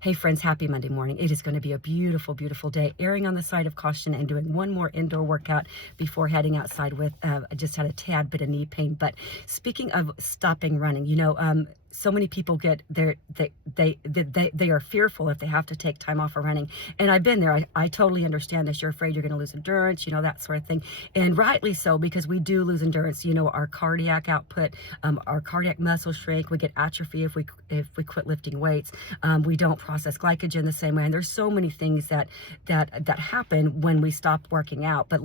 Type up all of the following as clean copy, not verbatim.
Hey friends, happy Monday morning. It is going to be a beautiful, beautiful day. Erring on the side of caution and doing one more indoor workout before heading outside with, I just had a tad bit of knee pain. But speaking of stopping running, so many people get they are fearful if they have to take time off of running. And I've been there. I totally understand this. You're afraid you're going to lose endurance, that sort of thing. And rightly so, because we do lose endurance. Our cardiac output, our cardiac muscle shrink. We get atrophy if we quit lifting weights. We don't process glycogen the same way. And there's so many things that happen when we stop working out. But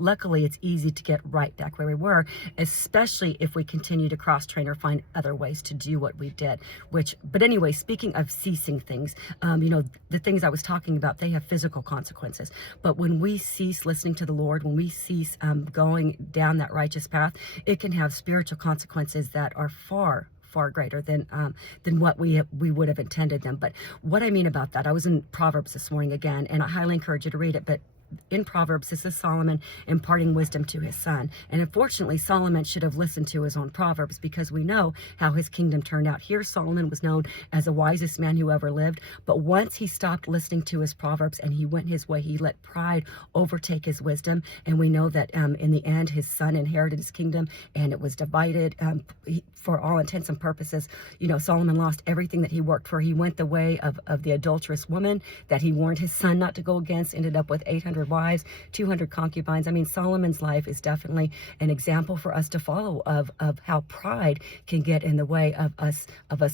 luckily, it's easy to get right back where we were, especially if we continue to cross train or find other ways to do what we did. But anyway, speaking of ceasing things, the things I was talking about, they have physical consequences. But when we cease listening to the Lord, when we cease going down that righteous path, it can have spiritual consequences that are far greater than what we would have intended them. But what I mean about that, I was in Proverbs this morning again, and I highly encourage you to read it. But in Proverbs, this is Solomon imparting wisdom to his son. And unfortunately, Solomon should have listened to his own Proverbs, because we know how his kingdom turned out. Here, Solomon was known as the wisest man who ever lived. But once he stopped listening to his Proverbs and he went his way, he let pride overtake his wisdom. And we know that in the end, his son inherited his kingdom, and it was divided. For all intents and purposes, Solomon lost everything that he worked for. He went the way of the adulterous woman that he warned his son not to go against, ended up with 800 wives, 200 concubines. I mean, Solomon's life is definitely an example for us to follow of how pride can get in the way of us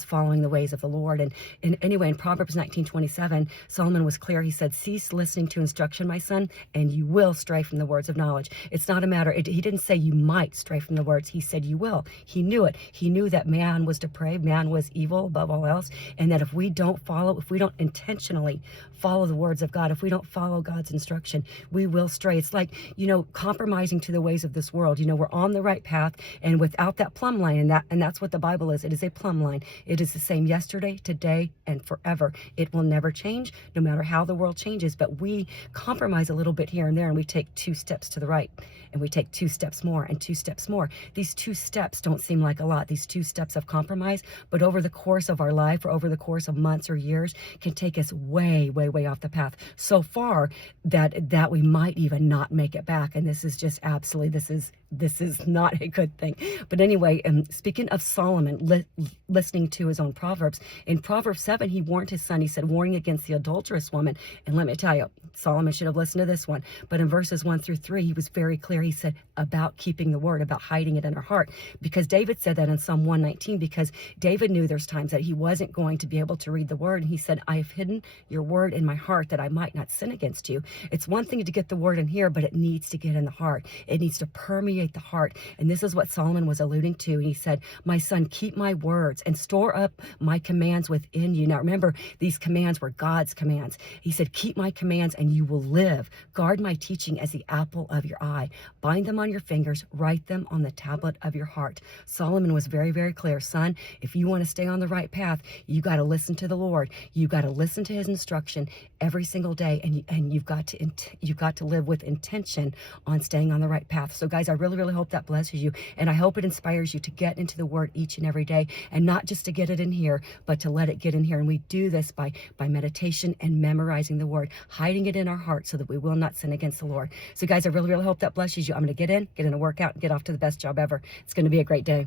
following the ways of the Lord. And anyway, in Proverbs 19:27, Solomon was clear. He said, "Cease listening to instruction, my son, and you will stray from the words of knowledge." It's not a matter, he didn't say you might stray from the words. He said you will. He knew it. He knew that man was depraved, man was evil above all else, and that if we don't intentionally follow the words of God, if we don't follow God's instruction, we will stray. It's like, compromising to the ways of this world. We're on the right path, and without that plumb line, and that's what the Bible is. It is a plumb line. It is the same yesterday, today, and forever. It will never change, no matter how the world changes. But we compromise a little bit here and there, and we take 2 steps to the right, and we take 2 steps more and 2 steps more. These 2 steps don't seem like a lot, these 2 steps of compromise, but over the course of our life, or over the course of months or years, can take us way, way, way off the path, so far that we might even not make it back. And this is just absolutely, this is not a good thing. But anyway, speaking of Solomon listening to his own Proverbs, in Proverbs 7, he warned his son. He said, warning against the adulterous woman. And let me tell you, Solomon should have listened to this one. But in verses 1-3, he was very clear. He said about keeping the word, about hiding it in our heart. Because David said that in Psalm 119, because David knew there's times that he wasn't going to be able to read the word. And he said, I have hidden your word in my heart that I might not sin against you. It's one thing to get the word in here, but it needs to get in the heart. It needs to permeate the heart. And this is what Solomon was alluding to. And he said, my son, keep my words and store up my commands within you. Now remember, these commands were God's commands. He said, keep my commands and you will live. Guard my teaching as the apple of your eye. Bind them on your fingers. Write them on the tablet of your heart. Solomon was very, very clear. Son, if you want to stay on the right path, you got to listen to the Lord. You got to listen to his instruction every single day. And you've got to live with intention on staying on the right path. So guys, I really, really hope that blesses you. And I hope it inspires you to get into the word each and every day, and not just to get it in here, but to let it get in here. And we do this by meditation and memorizing the word, hiding it in our heart so that we will not sin against the Lord. So guys, I really, really hope that blesses you. I'm going to get in a workout, and get off to the best job ever. It's going to be a great day.